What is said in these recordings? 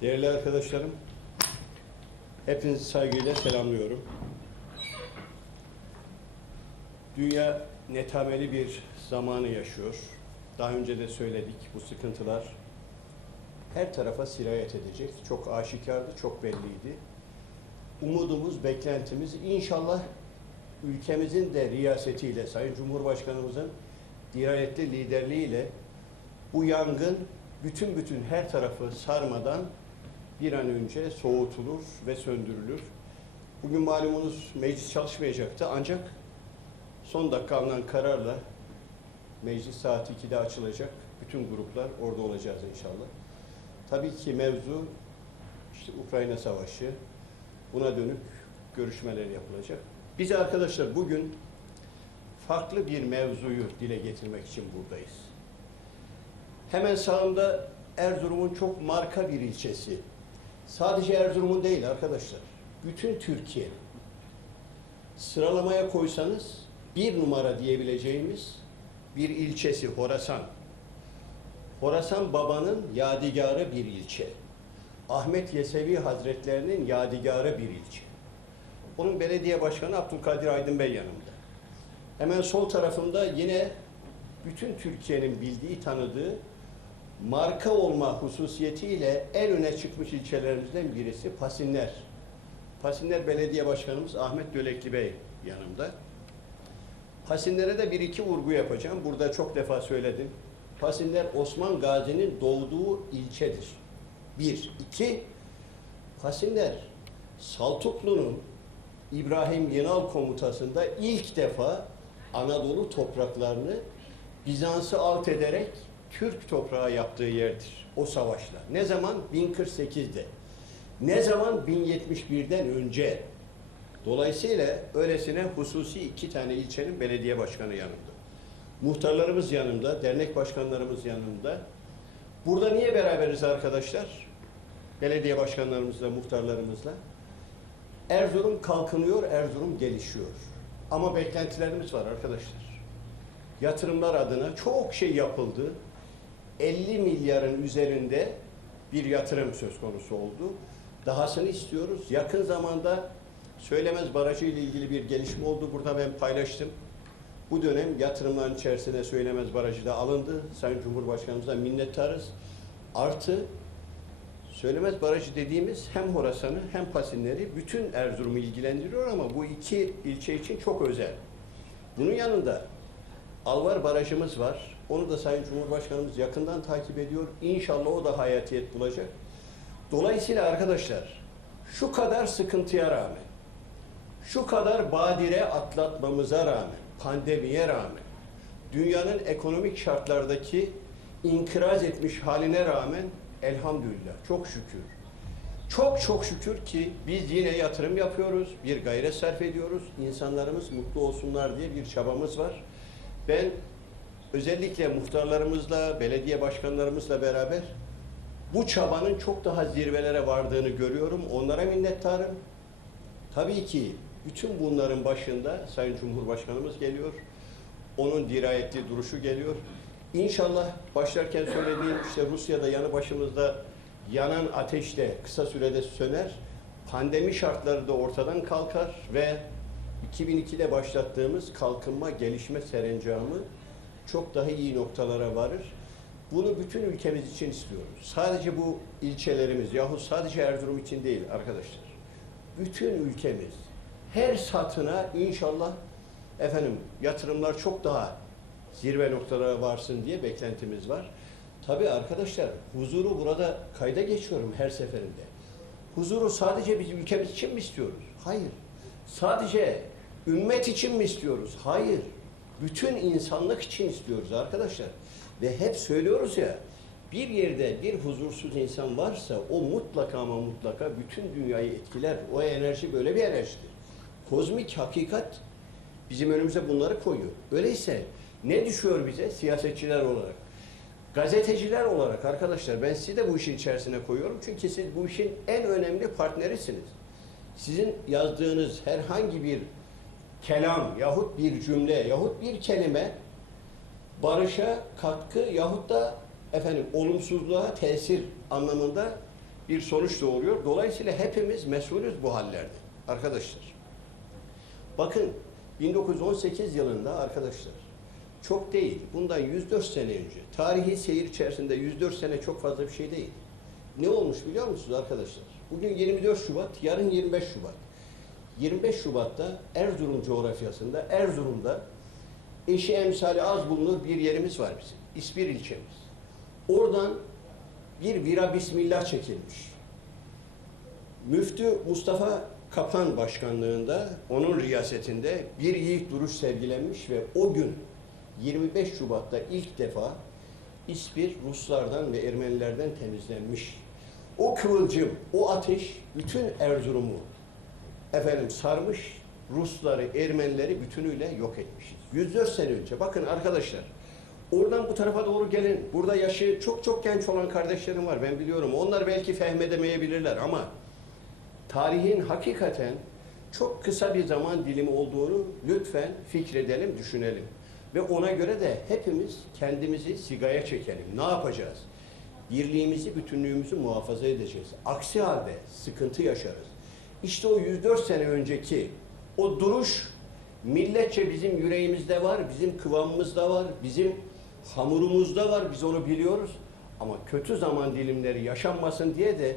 Değerli arkadaşlarım, hepinizi saygıyla selamlıyorum. Dünya netameli bir zamanı yaşıyor. Daha önce de söyledik, bu sıkıntılar her tarafa sirayet edecek. Çok aşikardı, çok belliydi. Umudumuz, beklentimiz inşallah ülkemizin de riyasetiyle, Sayın Cumhurbaşkanımızın dirayetli liderliğiyle bu yangın bütün bütün her tarafı sarmadan bir an önce soğutulur ve söndürülür. Bugün malumunuz meclis çalışmayacaktı ancak son dakika alınan kararla meclis saat 2'de açılacak. Bütün gruplar orada olacağız inşallah. Tabii ki mevzu işte Ukrayna Savaşı. Buna dönük görüşmeler yapılacak. Biz arkadaşlar bugün farklı bir mevzuyu dile getirmek için buradayız. Hemen sağımda Erzurum'un çok marka bir ilçesi. Sadece Erzurum'un değil arkadaşlar. Bütün Türkiye. Sıralamaya koysanız bir numara diyebileceğimiz bir ilçesi Horasan. Horasan babanın yadigarı bir ilçe. Ahmet Yesevi Hazretlerinin yadigarı bir ilçe. Onun belediye başkanı Abdülkadir Aydın Bey yanımda. Hemen sol tarafımda yine bütün Türkiye'nin bildiği, tanıdığı marka olma hususiyetiyle en öne çıkmış ilçelerimizden birisi Pasinler. Pasinler Belediye Başkanımız Ahmet Dölekli Bey yanımda. Pasinlere de bir iki vurgu yapacağım. Burada çok defa söyledim. Pasinler Osman Gazi'nin doğduğu ilçedir. Bir. iki Pasinler Saltuklu'nun İbrahim Yenal komutasında ilk defa Anadolu topraklarını Bizans'ı alt ederek Türk toprağı yaptığı yerdir o savaşla. Ne zaman? 1048'de. Ne zaman? 1071'den önce. Dolayısıyla öylesine hususi iki tane ilçenin belediye başkanı yanımda. Muhtarlarımız yanımda, dernek başkanlarımız yanımda. Burada niye beraberiz arkadaşlar? Belediye başkanlarımızla, muhtarlarımızla. Erzurum kalkınıyor, Erzurum gelişiyor. Ama beklentilerimiz var arkadaşlar. Yatırımlar adına çok şey yapıldı. 50 milyarın üzerinde bir yatırım söz konusu oldu. Dahasını istiyoruz. Yakın zamanda Söylemez Barajı ile ilgili bir gelişme oldu. Burada ben paylaştım. Bu dönem yatırımların içerisine Söylemez Barajı da alındı. Sayın Cumhurbaşkanımıza minnettarız. Artı Söylemez Barajı dediğimiz hem Horasan'ı hem Pasinleri bütün Erzurum'u ilgilendiriyor ama bu iki ilçe için çok özel. Bunun yanında Alvar Barajımız var. Onu da Sayın Cumhurbaşkanımız yakından takip ediyor. İnşallah o da hayatiyet bulacak. Dolayısıyla arkadaşlar şu kadar sıkıntıya rağmen, şu kadar badire atlatmamıza rağmen, pandemiye rağmen, dünyanın ekonomik şartlardaki inkıraz etmiş haline rağmen elhamdülillah çok şükür. Çok çok şükür ki biz yine yatırım yapıyoruz, bir gayret sarf ediyoruz. İnsanlarımız mutlu olsunlar diye bir çabamız var. Ben özellikle muhtarlarımızla, belediye başkanlarımızla beraber bu çabanın çok daha zirvelere vardığını görüyorum. Onlara minnettarım. Tabii ki bütün bunların başında Sayın Cumhurbaşkanımız geliyor. Onun dirayetli duruşu geliyor. İnşallah başlarken söylediğim işte Rusya'da yanı başımızda yanan ateş de kısa sürede söner. Pandemi şartları da ortadan kalkar ve 2002'de başlattığımız kalkınma gelişme serencamı çok daha iyi noktalara varır. Bunu bütün ülkemiz için istiyoruz. Sadece bu ilçelerimiz yahut sadece Erzurum için değil arkadaşlar. Bütün ülkemiz her satına inşallah efendim yatırımlar çok daha zirve noktalara varsın diye beklentimiz var. Tabii arkadaşlar huzuru burada kayda geçiyorum her seferinde. Huzuru sadece biz ülkemiz için mi istiyoruz? Hayır. Sadece ümmet için mi istiyoruz? Hayır. Bütün insanlık için istiyoruz arkadaşlar. Ve hep söylüyoruz ya, bir yerde bir huzursuz insan varsa o mutlaka ama mutlaka bütün dünyayı etkiler. O enerji böyle bir enerjidir. Kozmik hakikat bizim önümüze bunları koyuyor. Öyleyse ne düşüyor bize siyasetçiler olarak? Gazeteciler olarak arkadaşlar ben sizi de bu işin içerisine koyuyorum. Çünkü siz bu işin en önemli partnerisiniz. Sizin yazdığınız herhangi bir kelam yahut bir cümle yahut bir kelime barışa katkı yahut da efendim olumsuzluğa tesir anlamında bir sonuç doğuruyor. Dolayısıyla hepimiz mesulüz bu hallerde arkadaşlar. Bakın 1918 yılında arkadaşlar çok değil. Bundan 104 sene önce. Tarihi seyir içerisinde 104 sene çok fazla bir şey değil. Ne olmuş biliyor musunuz arkadaşlar? Bugün 24 Şubat, yarın 25 Şubat. 25 Şubat'ta Erzurum coğrafyasında, Erzurum'da eşi emsali az bulunur bir yerimiz var bizim. İspir ilçemiz. Oradan bir vira bismillah çekilmiş. Müftü Mustafa Kaplan başkanlığında, onun riyasetinde bir yiğit duruş sergilenmiş ve o gün 25 Şubat'ta ilk defa İspir Ruslardan ve Ermenilerden temizlenmiş. O kıvılcım, o ateş bütün Erzurum'u efendim sarmış, Rusları, Ermenileri bütünüyle yok etmişiz. 104 sene önce. Bakın arkadaşlar, oradan bu tarafa doğru gelin. Burada yaşı çok çok genç olan kardeşlerim var, ben biliyorum. Onlar belki fehmedemeyebilirler ama tarihin hakikaten çok kısa bir zaman dilimi olduğunu lütfen fikredelim, düşünelim. Ve ona göre de hepimiz kendimizi sigaya çekelim. Ne yapacağız? Birliğimizi, bütünlüğümüzü muhafaza edeceğiz. Aksi halde sıkıntı yaşarız. İşte o 104 sene önceki o duruş milletçe bizim yüreğimizde var, bizim kıvamımızda var, bizim hamurumuzda var, biz onu biliyoruz. Ama kötü zaman dilimleri yaşanmasın diye de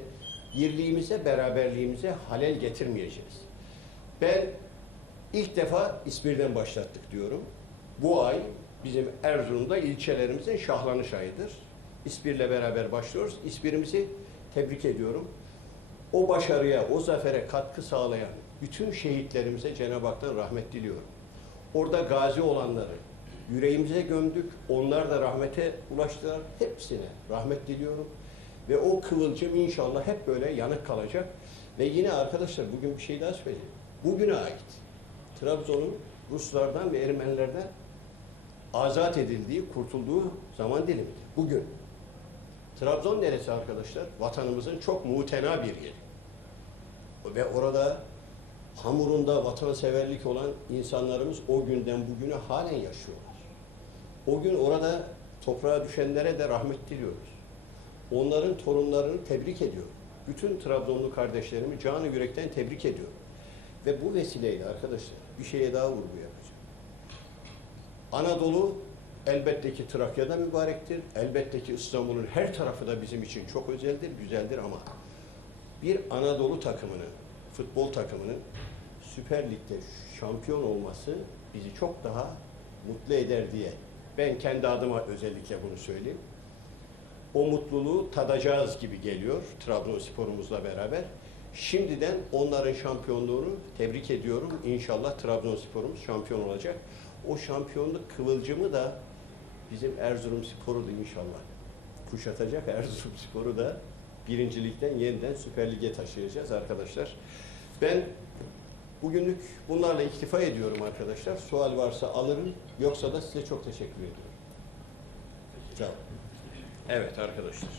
birliğimize, beraberliğimize halel getirmeyeceğiz. Ben ilk defa İspir'den başlattık diyorum. Bu ay bizim Erzurum'da ilçelerimizin şahlanış ayıdır. İspir'le beraber başlıyoruz. İspir'imizi tebrik ediyorum. O başarıya, o zafere katkı sağlayan bütün şehitlerimize Cenab-ı Hak'tan rahmet diliyorum. Orada gazi olanları yüreğimize gömdük. Onlar da rahmete ulaştılar. Hepsine rahmet diliyorum. Ve o kıvılcım inşallah hep böyle yanık kalacak. Ve yine arkadaşlar bugün bir şey daha söyleyeyim. Bugüne ait Trabzon'un Ruslardan ve Ermenilerden azat edildiği, kurtulduğu zaman dilimidir. Bugün. Trabzon neresi arkadaşlar? Vatanımızın çok mutena bir yeri. Ve orada hamurunda vatanseverlik olan insanlarımız o günden bugüne halen yaşıyorlar. O gün orada toprağa düşenlere de rahmet diliyoruz. Onların torunlarını tebrik ediyorum. Bütün Trabzonlu kardeşlerimi canı yürekten tebrik ediyorum. Ve bu vesileyle arkadaşlar bir şeye daha vurgu yapacağım. Anadolu elbette ki Trakya'da mübarektir. Elbette ki İstanbul'un her tarafı da bizim için çok özeldir, güzeldir ama bir Anadolu takımının, futbol takımının Süper Lig'de şampiyon olması bizi çok daha mutlu eder diye ben kendi adıma özellikle bunu söyleyeyim. O mutluluğu tadacağız gibi geliyor Trabzonspor'umuzla beraber. Şimdiden onların şampiyonluğunu tebrik ediyorum. İnşallah Trabzonspor'umuz şampiyon olacak. O şampiyonluk kıvılcımı da bizim Erzurum Sporu da inşallah kuşatacak. Erzurum Sporu da birincilikten yeniden Süper Lig'e taşıyacağız arkadaşlar. Ben bugünlük bunlarla iktifa ediyorum arkadaşlar. Sual varsa alırım. Yoksa da size çok teşekkür ediyorum. Sağ olun. Evet arkadaşlar.